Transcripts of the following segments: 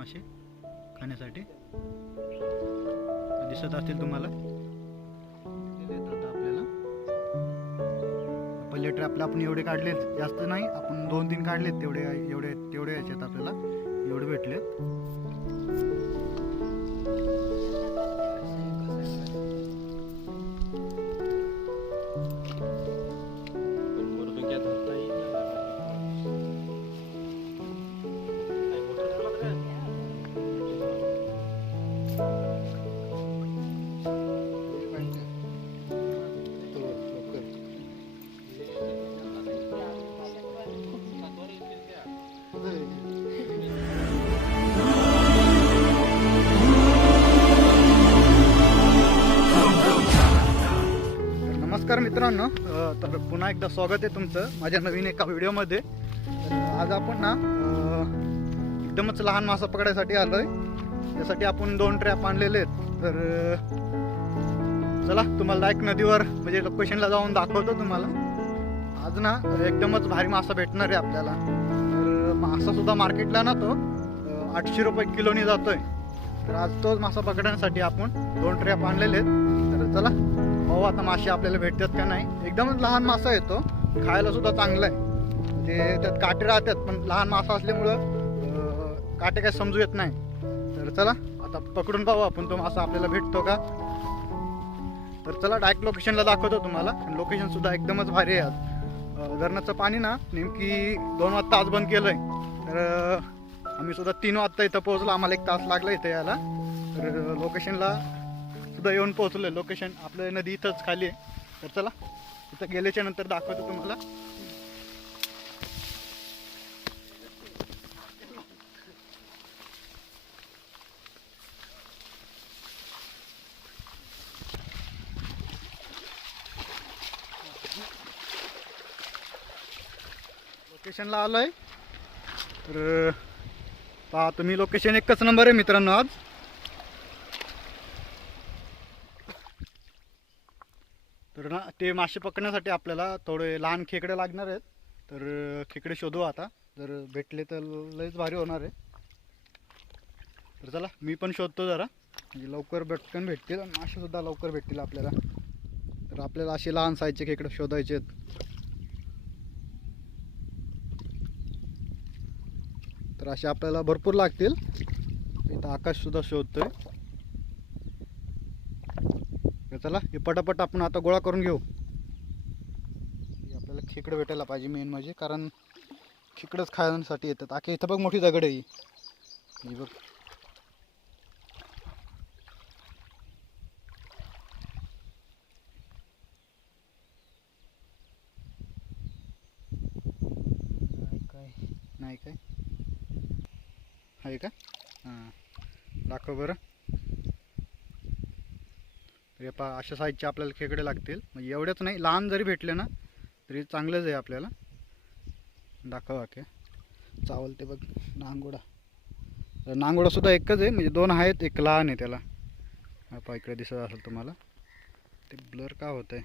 मासे खाण्यासाठी. दिसत असतील तुम्हाला. दिलेले आहेत आपल्याला. पहिले ट्रॅपला आपण एवढे काढलेत. जास्त नाही आपण दोन तीन काढलेत तेवढे एवढे तेवढे याच्यात आपल्याला. एवढे भेटलेत. मित्रांनो. तर पुन्हा एकदा स्वागत आहे तुमचं माझ्या नवीन एका व्हिडिओमध्ये. आज आपण ना एकदमच लहान मासा पकडायसाठी आलोय. त्यासाठी आपण दोन ट्रॅप आणलेले आहेत. तर चला तुम्हाला एक नदीवर म्हणजे लोकेशनला जाऊन दाखवतो तुम्हाला. आज ना एकदमच भारी मासा भेटणार आहे आपल्याला. तर मासा सुद्धा मार्केटला ना तो आठशे रुपये किलोनी जातोय. तर आज तोच मासा पकडण्यासाठी आपण दोन ट्रॅप आणलेले आहेत. तर चला पाहू आता मासे आपल्याला भेटतात का नाही? एकदमच लहान मासा येतो. खायला सुद्धा चांगला आहे. म्हणजे त्यात काटे राहतात पण लहान मासा असल्यामुळं काटे काय समजू येत नाही. तर चला आता पकडून पाहू आपण तो मासा आपल्याला भेटतो का? तर चला डायरेक्ट लोकेशनला दाखवतो तुम्हाला. लोकेशन सुद्धा एकदमच भारी आहे आज. धरणाचं पाणी ना नेमकी दोन वाजता आज बंद केलं आहे तर आम्ही सुद्धा तीन वाजता इथं पोहोचलो. आम्हाला एक तास लागला इथं यायला. तर लोकेशनला सुद्धा येऊन पोहोचलोय. लोकेशन आपलं नदी इथंच खाली आहे. तर चला इथं गेल्याच्यानंतर दाखवतो तुम्हाला. लोकेशनला आलोय. तर पहा तुम्ही लोकेशन एकच नंबर आहे मित्रांनो आज तर ना ते मासे पकडण्यासाठी आपल्याला थोडे लहान खेकडे लागणार आहेत. तर खेकडे शोधू आता. जर भेटले तर लयच भारी होणार आहे. तर चला मी पण शोधतो जरा. म्हणजे लवकर भटकन भेटतील आणि मासेसुद्धा लवकर भेटतील आपल्याला. तर आपल्याला असे लहान साईजचे खेकडे शोधायचे आहेत. तर असे आपल्याला भरपूर लागतील. इथं आकाशसुद्धा शोधतोय. तर चला हे पटापट आपण आता गोळा करून घेऊ. आपल्याला खेकडं भेटायला पाहिजे मेन म्हणजे कारण खेकडंच खाण्यासाठी येतात. आखे इथं बघ मोठी दगड आहे ही. बघ. नाही काय? नाही काय? आहे का? हां. दाखव बरं. पा अशा साईजचे आपल्याला खेकडे लागतील. मग एवढेच नाही लहान जरी भेटले ना तरी चांगलंच आहे आपल्याला. दाखवा की चावल ते बघ नांगोडा. तर नांगोडासुद्धा एकच आहे म्हणजे दोन आहेत एक लहान आहे त्याला. हा इकडे दिसत असेल तुम्हाला. ते ब्लर का होत आहे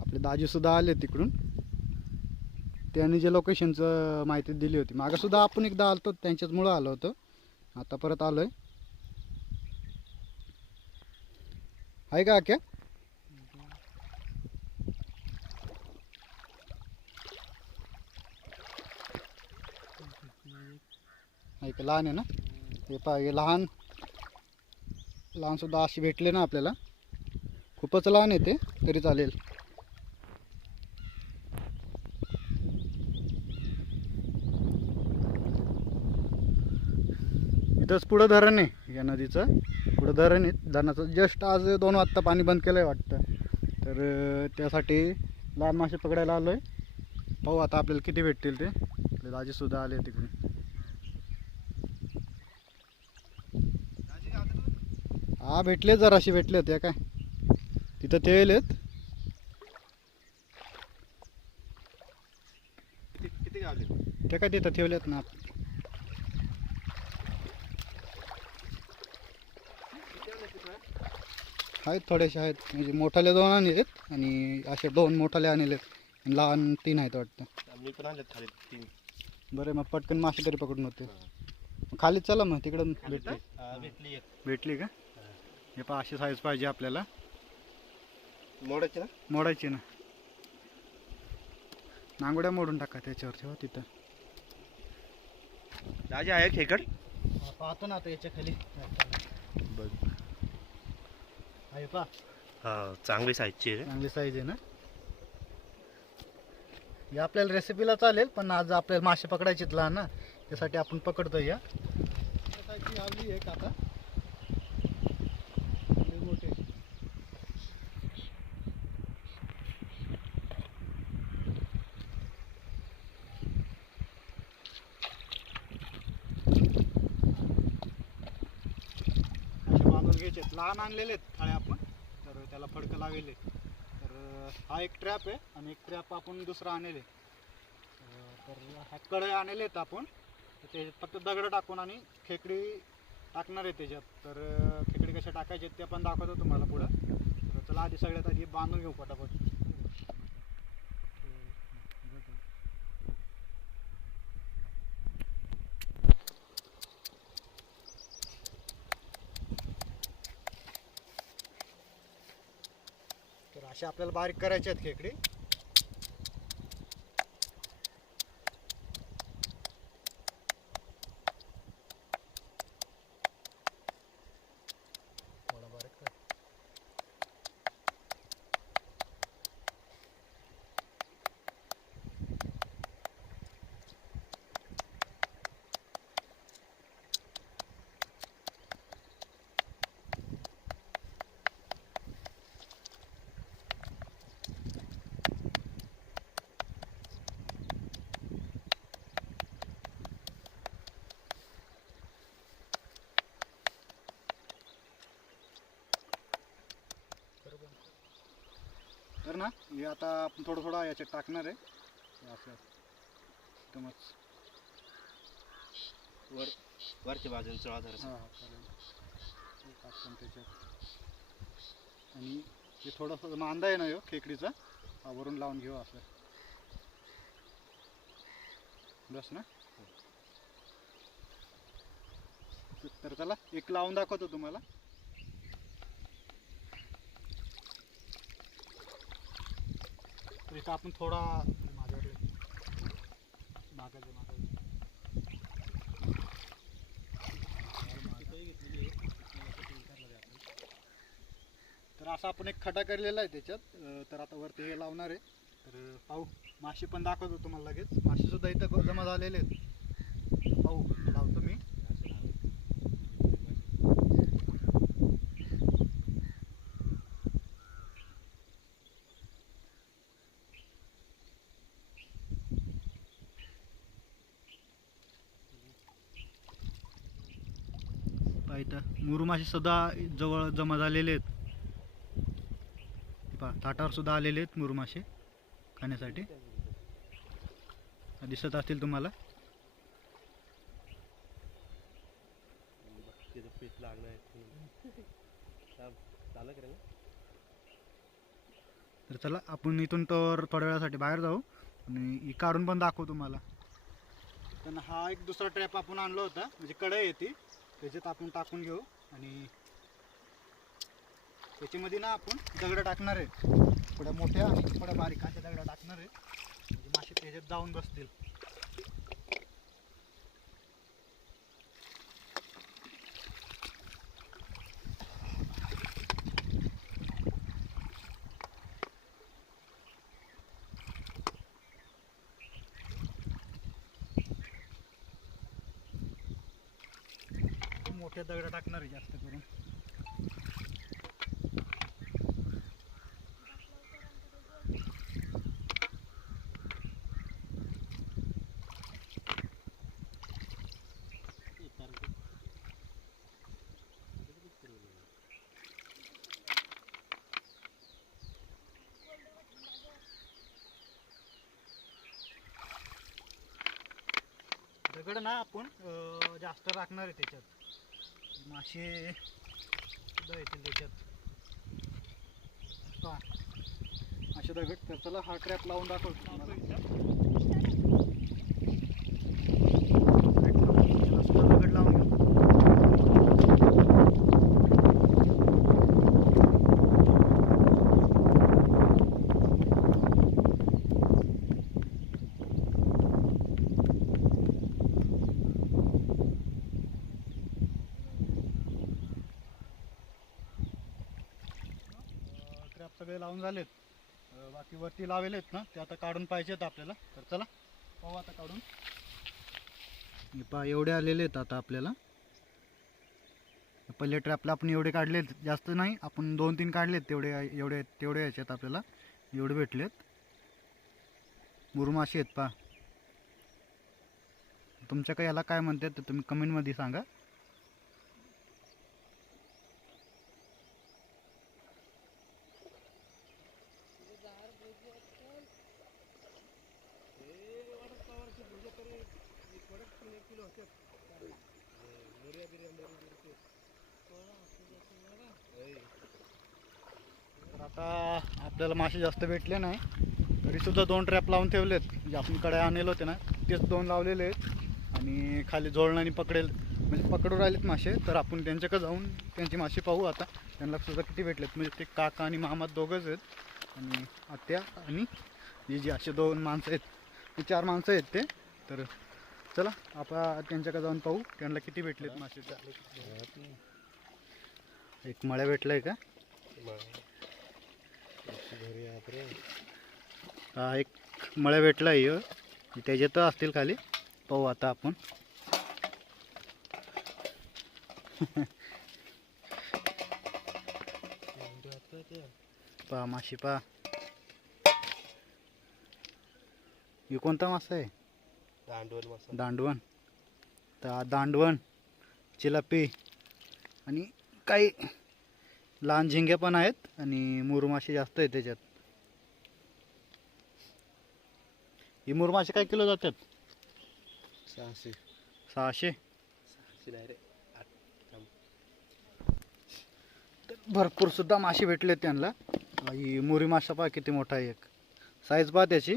आपले दाजीसुद्धा आले तिकडून. त्यांनी जे लोकेशनचं माहिती दिली होती. मागंसुद्धा आपण एकदा आलो त्यांच्याचमुळं आलो होतो. आता परत आलो आहे का आख्या? आहे लहान आहे ना? हे पहा हे लहान. लहानसुद्धा असे भेटले ना आपल्याला. खूपच लहान आहे ते तरी चालेल. इथंच पुढं धरण आहे या नदीचं. पुढं धरण आहे. धरणाचं जस्ट आज दोन वाजता पाणी बंद केलं आहे वाटतं. तर त्यासाठी लहान मासे पकडायला आलो आहे पाहू आता आपल्याला किती भेटतील ते. आपले दाजीसुद्धा आले तिकडून. हा भेटले जराशी भेटले होते काय? तिथं ते आहेत. किती ते काय तिथं ठेवलेत ना किती आले तिथं आहेत थोडेसे आहेत. म्हणजे मोठाले दोन आणलेत आणि असे दोन मोठाले आणलेत आणि लहान तीन आहेत वाटतं. मी पण आणले खाली तीन. बरं मग पटकन मासे तरी पकडून होते. खाली चला मग तिकडं भेटली हा, भेटली का? हे पहा अशी साईज पाहिजे आपल्याला. मोडायची ना? मोडायची ना. नांगोड्या मोडून टाका त्याच्यावर ठेवा तिथं. राजा आहे खेकड? पाहतो ना आता याच्या खाली. बघ. आहे पा हा चांगली साईजची आहे. चांगली साईज आहे ना? हे आपल्याला रेसिपीला चालेल पण आज आपल्याला मासे पकडायचेत लहान ना त्यासाठी आपण पकडतो या. आवली मोठे. असे बांधून घ्यायचे लहान आणलेले आहेत त्याला फडकं लावले तर हा एक ट्रॅप आहे आणि एक ट्रॅप आपण दुसरा आणले तर हा कडे आणले आहेत आपण. ते फक्त दगडं टाकून आणि खेकडी टाकणार आहे त्याच्यात. तर खेकडी कशा टाकायचे ते पण दाखवतो तुम्हाला पुढं. तर चला आधी सगळ्यात आधी बांधून घेऊ पटापट. तर अशा आपल्याला बारीक करायचे आहेत खेकडे थोडा बारीक कर तर ना हे आता आपण थोडं थोडं याच्यात टाकणार आहे. हे असं. एकदमच वर वरच्या बाजून चढा धरायचं हां हां चालेल. हे टाकतो ना त्याच्यात. आणि हे थोडंसं मांदा आहे ना ह्यो खेकडीचा हा वरून लावून घेऊ असं. बस ना? तर चला एक लावून दाखवतो तुम्हाला. इथं आपण थोडा माझ्याकडे मागायचं मागायचं तर असा आपण एक खडा केलेला आहे त्याच्यात. तर आता वरती हे लावणार आहे. तर पाहू. मासे पण दाखवतो तुम्हाला लगेच. मासे सुद्धा इथं जमा झालेले आहेत तर पाहू लावतो मी पहा इथं. मुरुमासे सुद्धा जवळ जमा झालेले आहेत. पहा ताटावर सुद्धा आलेले आहेत मुरुमासे खाण्यासाठी. दिसत असतील तुम्हाला? तर चला आपण इथून तर थोड्या वेळासाठी बाहेर जाऊ आणि ही काढून पण दाखवू तुम्हाला. हा एक दुसरा ट्रॅप आपण आणला होता. म्हणजे कढई येते त्याच्यात आपण टाकून घेऊ आणि त्याच्यामध्ये ना आपण दगडं टाकणार आहे. थोड्या मोठ्या आणि थोड्या बारीक अशा दगडं टाकणार आहे. म्हणजे मासे त्याच्यात जाऊन बसतील मोठ्या दगड टाकणार आहे जास्त करून. दगड ना आपण अं, जास्त राखणार आहे त्याच्यात. मासे सुद्धा येतील त्याच्यात. अशा दगड तर चला हा क्रॅप लावून दाखवतो ती वरती लावलेले आहेत ना ते आता काढून पाहिजेत आपल्याला. तर चला पाहू आता काढून. पा पहा एवढे आलेले आहेत आता आपल्याला. पहिले ट्रॅपला आपण एवढे काढले जास्त नाही. आपण दोन तीन काढलेत तेवढे एवढे तेवढे याच्यात आपल्याला. एवढे भेटलेत. मुरमाशी आहेत पहा. तुमच्या काही याला काय म्हणतात ते तुम्ही कमेंटमध्ये सांगा तर आता मासे जास्त भेटले नाही तरीसुद्धा दोन ट्रॅप लावून ठेवलेत. म्हणजे आपण कडे आणले होते ना तेच दोन लावलेले आहेत. आणि खाली जोडणाने पकडेल म्हणजे पकडून राहिलेत मासे. तर आपण त्यांच्याकडे जाऊन त्यांची मासे पाहू आता. त्यांना सुद्धा किती भेटलेत. म्हणजे ते काका आणि मामा दोघंच आहेत. आणि आत्या आणि ही जी असे दोन माणसं आहेत. ते चार माणसं आहेत ते. तर चला आपण त्यांच्याकडे जाऊन पाहू. त्यांना किती भेटलेत मासे. एक मळ्या भेटलाय का? हा एक मळ्या भेटला आहे त्याच्यात असतील खाली. पाहू आता आपण. पहा माशी पहा. ही कोणता मासा आहे? दांडवल मसाला दांडवण. तर दांडवण चिलापी. आणि काही लहान झिंग्या पण आहेत आणि मुरमाशी जास्त आहे त्याच्यात. ही मुरमाशी काय किलो जातात? सहाशे. सहाशे. भरपूर सुद्धा मासे भेटले त्यांना. ही मुरी मासा पहा किती मोठा आहे एक. साईज पहा त्याची.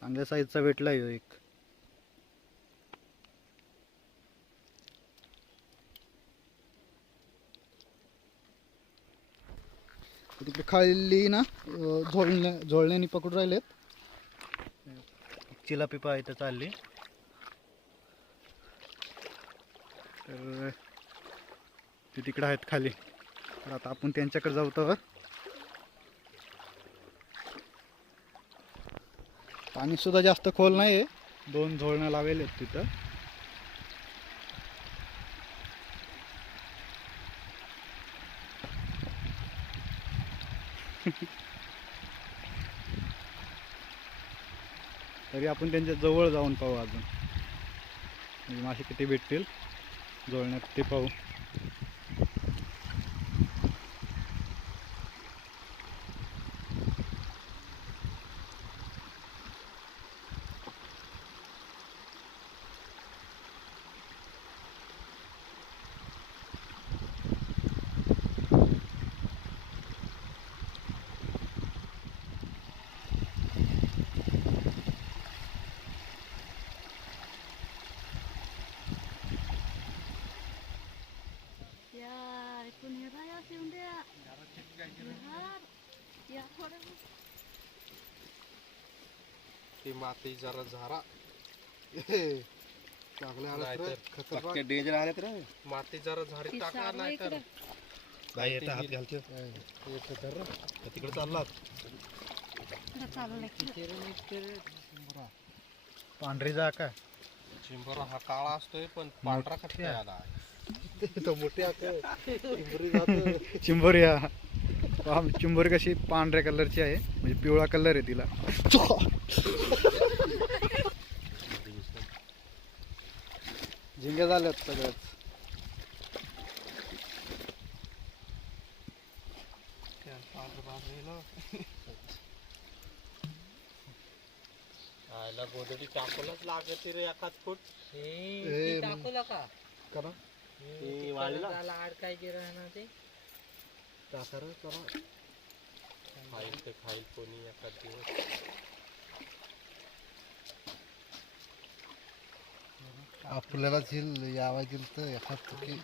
चांगल्या साईजचा भेटला एक. तिकडे खाली ना झोळण्या झोळण्याने पकडून राहिलेत. चिला पिपा इथं चालली. तर ते तिकडं आहेत खाली. तर आता आपण त्यांच्याकडे जाऊ तर. पाणी सुद्धा जास्त खोल नाही आहे दोन झोळणं लावेले आहेत तिथं. तरी आपण त्यांच्या जवळ जाऊन पाहू अजून. म्हणजे मासे किती भेटतील? जवळण्यात ते पाहू. ते माती जरा झारा. चांगले नाहीतर खतरनाक. डेंजर आले तर माती जरा झारी टाका नाही तर इकडे. काय येतं हात घालते. तिकडे चाललात. पांढरी जा का चिंबोरा हा काळा असतोय पण पांढरा खटके आला तो मोठे आके चिंबरी हा. पहा, चिंबोरी कशी पांढऱ्या कलरची आहे. म्हणजे पिवळा कलर आहे तिला. झिंग्या झाल्यात सगळ्याच आयला गोदडी टाकूनच लागते रे एकाच फूट. टाकूला का करा. हे वाळलेला टाका रे चला खाईल ते खाईल कोणी एखाद दिवस आपल्याला झील यावा गेल तर एखाद चुकी.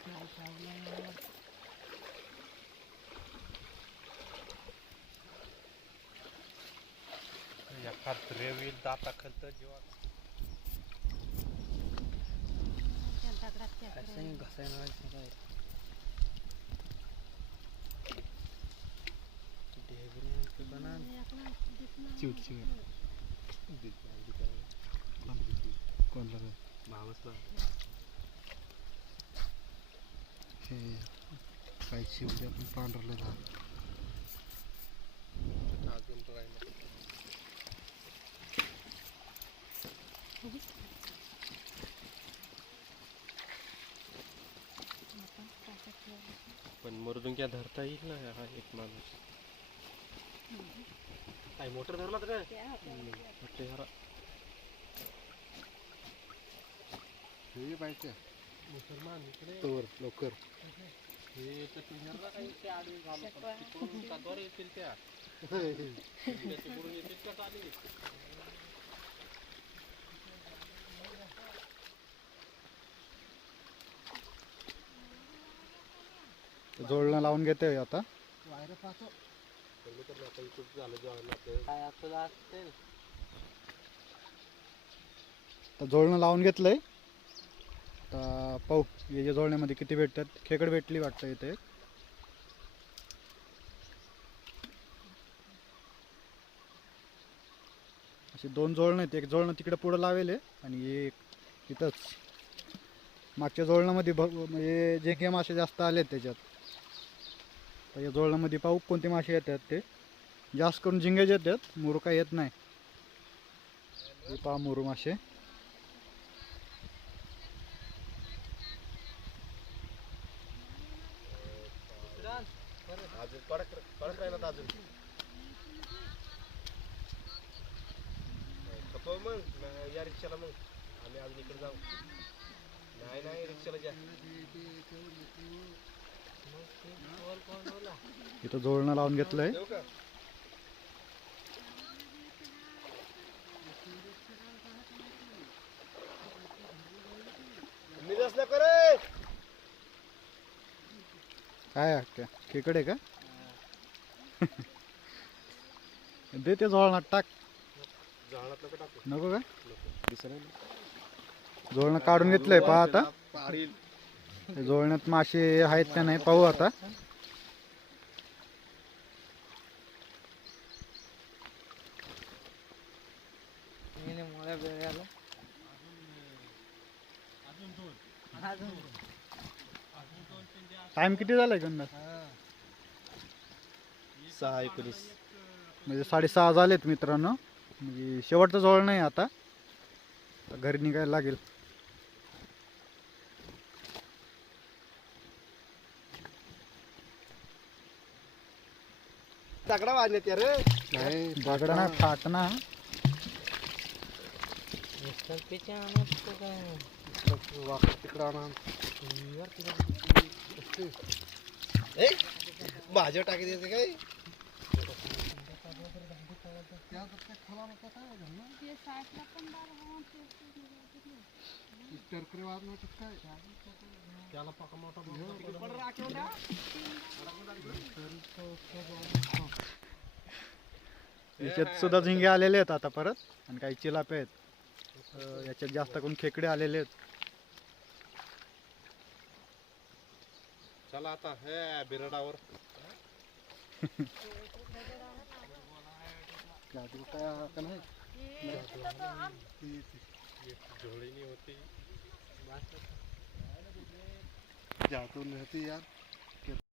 एखाद रेव येईल दाता खाल तर जेव्हा चिवट चिवट कोण रे? भावसला हे काय चिवटे आपण पांढरले जा अजून राहिलं पण मृदुंग्या धरता येईल ना हा एक माणूस काय मोटर धरला तर काय? मोठे धरा. हे पाहिजे. मुसलमान इकडे. तोवर लवकर. हे तर तुझ्याला काही ते आडवे घालत तिकडून काद्वारे येतील त्या? तिकडून येतील का चालेल जोडणं लावून घेते आता. वायर पाहतो. पहिले तर आता इकडं झालं जेवायला तर काय असं असतील तर जोडणं लावून घेतलंय. तर पाहू याच्या जोडण्यामध्ये किती भेटतात खेकड भेटली वाटतं इथे. असे दोन जोडणं आहेत. एक जोडणं तिकडे पुढं लावेल आहे आणि एक इथंच. मागच्या भ म्हणजे जे काही मासे जास्त आले आहेत त्याच्यात. तर या जोडण्यामध्ये पाहू कोणते मासे येतात ते. जास्त करून झिंगेच येतात मुरू काही येत नाही. हे पहा मुरू मासे. अजून मग या रिक्षाला मग आम्ही अजून इकडे जाऊ नाही नाही रिक्षाला जा इथं जोडणं लावून घेतलंय. काय खेकडे का? दे ते जोडणार टाक. नको का? जोडणं काढून घेतलंय पहा आता. पाडील ते जोडण्यात मासे आहेत का नाही पाहू आता. टाइम किती झालाय गंदा सहा एकोणीस. म्हणजे साडेसहा झालेत मित्रांनो. म्हणजे शेवटचं जोड नाही आता. आता घरी निघायला लागेल. दगडा वाजण्यात रे. नाही दगडा ना वाकड तिकडं आणा. भाज्या टाकी द्यायचं काय? टरकरे वाजणार काय? त्याला पाका मोठा याच्यात सुद्धा झिंगे आलेले आहेत आता परत आणि काही चिलापे आहेत. याच्यात जास्त करून खेकडे आलेले आहेत. चला आता हे बिरडावर. काय नाही? होती जातून नव्हती यार